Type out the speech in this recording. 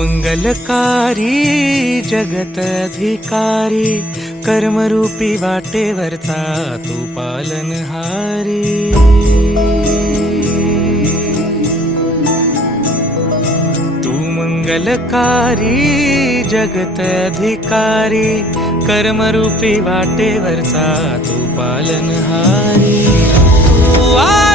मंगलकारी जगत अधिकारी, कर्मरूपी वाटेवरचा तू पालनहारी। तू मंगलकारी जगत अधिकारी, कर्मरूपी वाटेवरचा तू पालनहारी। तू